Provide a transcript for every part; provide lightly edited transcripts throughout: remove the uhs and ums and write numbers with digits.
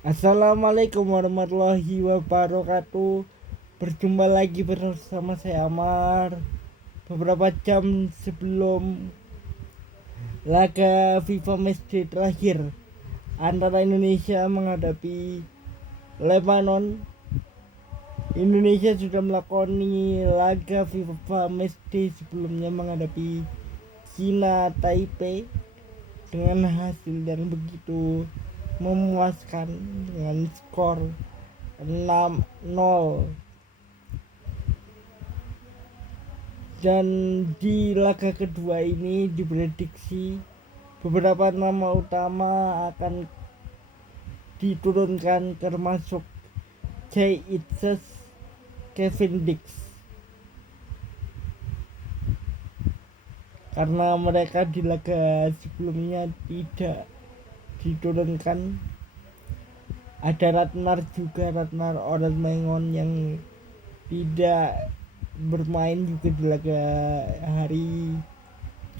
Assalamualaikum warahmatullahi wabarakatuh. Berjumpa lagi bersama saya Amar. Beberapa jam sebelum laga FIFA Matchday terakhir antara Indonesia menghadapi Lebanon, Indonesia sudah melakoni laga FIFA Matchday sebelumnya menghadapi China Taipei dengan hasil yang begitu memuaskan dengan skor 6-0. Dan di laga kedua ini diprediksi beberapa nama utama akan diturunkan, termasuk Jay Itzes, Kevin Dix, karena mereka di laga sebelumnya tidak diturunkan. Ada Ratnar Orasmengon yang tidak bermain juga di laga hari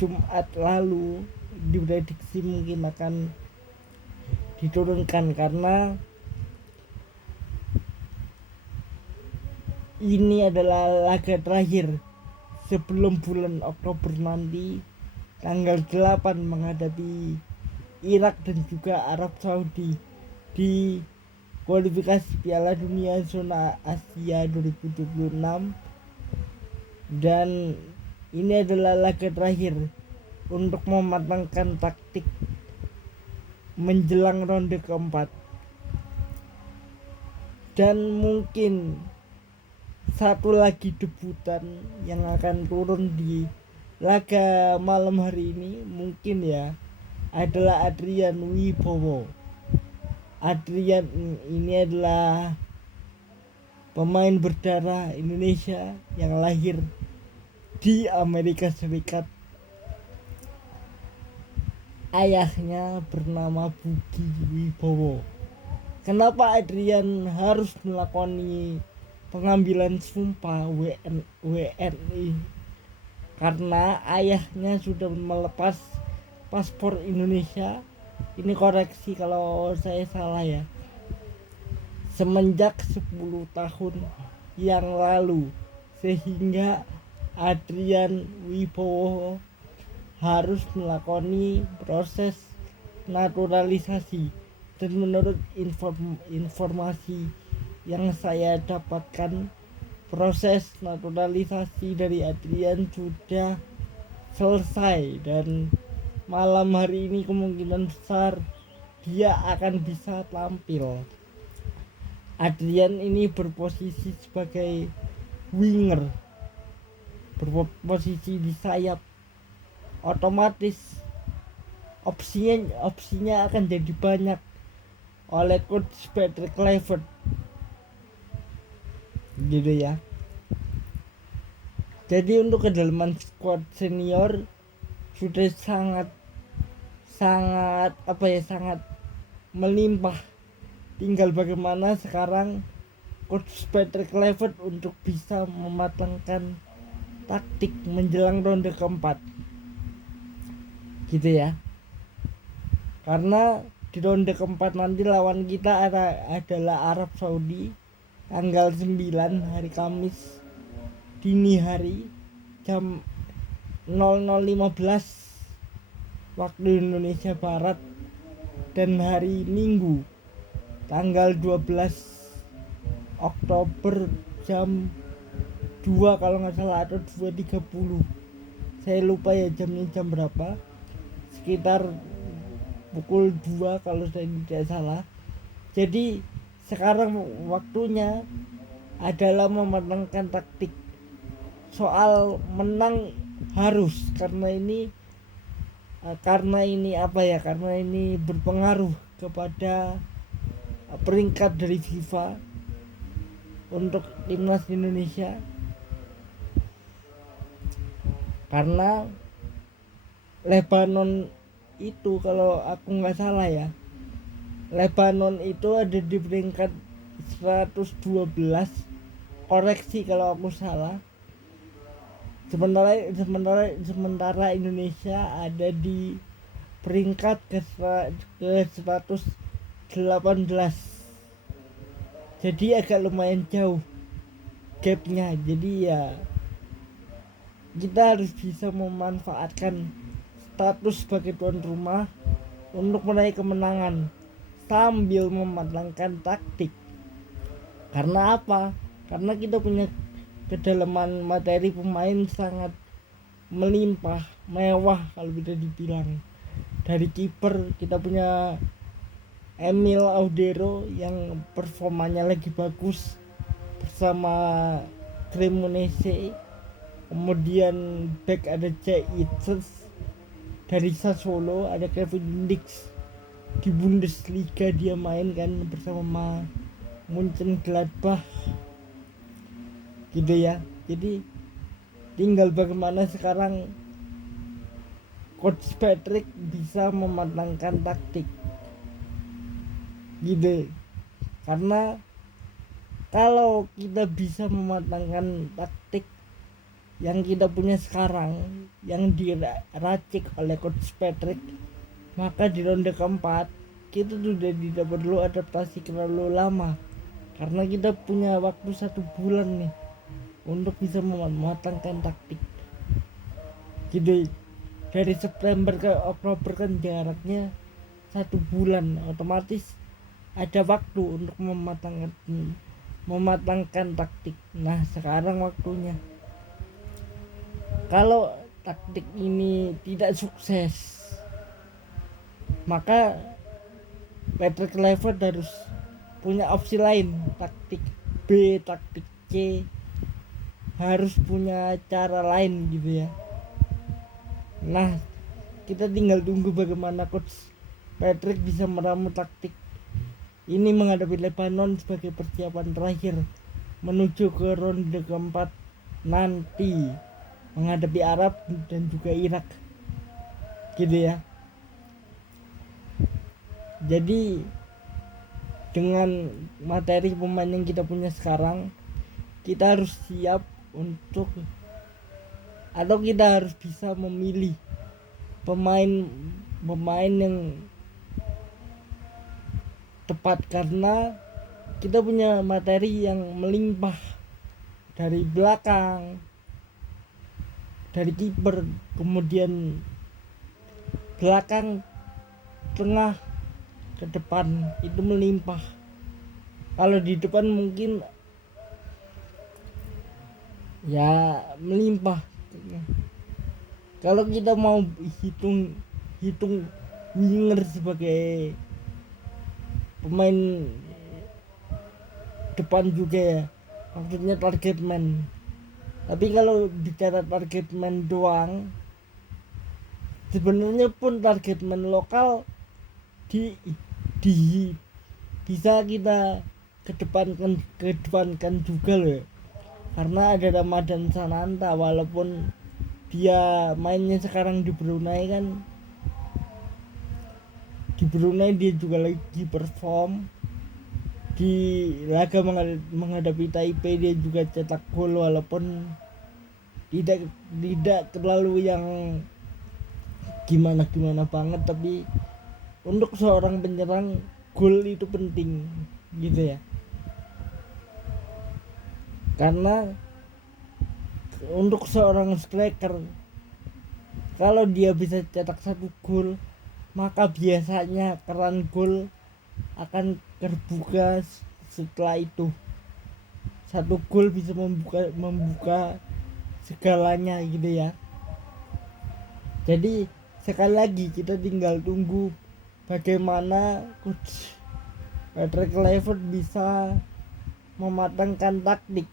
Jumat lalu. Diprediksi mungkin akan diturunkan karena ini adalah laga terakhir sebelum bulan Oktober nanti, tanggal 8 menghadapi Irak dan juga Arab Saudi di kualifikasi Piala Dunia Zona Asia 2026. Dan ini adalah laga terakhir untuk mematangkan taktik menjelang ronde keempat. Dan mungkin satu lagi debutan yang akan turun di laga malam hari ini mungkin ya adalah Adrian Wibowo. Adrian ini adalah pemain berdarah Indonesia yang lahir di Amerika Serikat. Ayahnya bernama Budi Wibowo. Kenapa Adrian harus melakoni pengambilan sumpah WNI? Karena ayahnya sudah melepas paspor Indonesia. Ini koreksi kalau saya salah ya, semenjak 10 tahun yang lalu, sehingga Adrian Wibowo harus melakoni proses naturalisasi. Dan menurut informasi yang saya dapatkan, proses naturalisasi dari Adrian sudah selesai dan malam hari ini kemungkinan besar dia akan bisa tampil. Adrian ini berposisi sebagai winger, berposisi di sayap. Otomatis opsinya akan jadi banyak oleh coach Patrick Kluivert, gitu ya. Jadi untuk kedalaman squad senior sudah sangat melimpah. Tinggal bagaimana sekarang coach Patrick Kluivert untuk bisa mematangkan taktik menjelang ronde keempat, gitu ya. Karena di ronde keempat nanti lawan kita adalah Arab Saudi, tanggal 9 hari Kamis dini hari jam 00.15 waktu Indonesia Barat, dan hari Minggu tanggal 12 Oktober jam 2 kalau nggak salah, atau 2.30, saya lupa ya jamnya jam berapa, sekitar pukul 2 kalau saya tidak salah. Jadi sekarang waktunya adalah memenangkan taktik. Soal menang harus, karena ini berpengaruh kepada peringkat dari FIFA untuk timnas Indonesia. Karena Lebanon itu, kalau aku nggak salah ya, Lebanon itu ada di peringkat 112, koreksi kalau aku salah. Sementara Indonesia ada di peringkat ke 118. jadi agak lumayan jauh gapnya. Jadi ya kita harus bisa memanfaatkan status sebagai tuan rumah untuk meraih kemenangan sambil mematangkan taktik. Karena apa? Karena kita punya kedalaman materi pemain sangat melimpah, mewah kalau bisa dibilang. Dari kiper kita punya Emil Audero yang performanya lagi bagus bersama Cremonese. Kemudian back ada Jay Itzes dari Sassuolo, ada Kevin Dix di Bundesliga dia main kan bersama Munchen Gladbach gitu ya. Jadi tinggal bagaimana sekarang Coach Patrick bisa mematangkan taktik gitu. Karena kalau kita bisa mematangkan taktik yang kita punya sekarang, yang diracik oleh Coach Patrick, maka di ronde keempat kita sudah tidak perlu adaptasi terlalu lama, karena kita punya waktu 1 bulan nih untuk bisa mematangkan taktik gitu. Dari September ke Oktober kan jaraknya 1 bulan, otomatis ada waktu untuk mematangkan taktik. Nah sekarang waktunya. Kalau taktik ini tidak sukses, maka Patrick Kluivert harus punya opsi lain, taktik B, taktik C, harus punya cara lain gitu ya. Nah kita tinggal tunggu bagaimana Coach Patrick bisa meramu taktik ini menghadapi Lebanon sebagai persiapan terakhir menuju ke ronde keempat nanti menghadapi Arab dan juga Irak gitu ya. Jadi dengan materi pemain yang kita punya sekarang, kita harus siap untuk, atau kita harus bisa memilih pemain yang tepat, karena kita punya materi yang melimpah dari belakang, dari kiper, kemudian belakang, tengah, ke depan itu melimpah. Kalau di depan mungkin ya melimpah. Kalau kita mau hitung winger sebagai pemain depan juga ya, maksudnya target man. Tapi kalau bicara target man doang, sebenarnya pun target man lokal di bisa kita kedepankan juga loh, karena ada Ramadan Sananta. Walaupun dia mainnya sekarang di Brunei kan, di Brunei dia juga lagi perform. Di laga menghadapi Taipei dia juga cetak gol, walaupun tidak terlalu yang gimana banget, tapi untuk seorang penyerang gol itu penting gitu ya. Karena untuk seorang striker, kalau dia bisa cetak 1 gol, maka biasanya keran gol akan terbuka setelah itu. 1 gol bisa membuka segalanya gitu ya. Jadi sekali lagi kita tinggal tunggu bagaimana Coach Patrick Kluivert bisa mematangkan taktik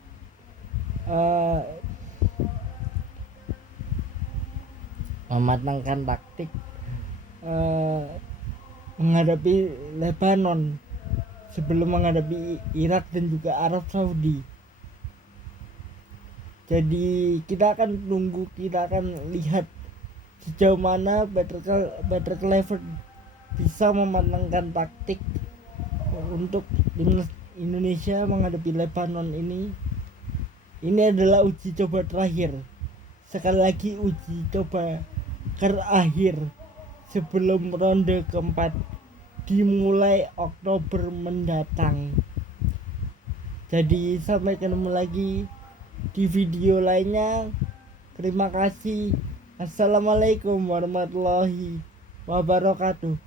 menghadapi Lebanon sebelum menghadapi Irak dan juga Arab Saudi. Jadi kita akan tunggu, kita akan lihat sejauh mana Patrick Kluivert bisa mematangkan taktik untuk timnas Indonesia menghadapi Lebanon ini. Ini adalah uji coba terakhir. Sekali lagi uji coba terakhir sebelum ronde keempat dimulai Oktober mendatang. Jadi sampai ketemu lagi di video lainnya. Terima kasih. Assalamualaikum warahmatullahi wabarakatuh.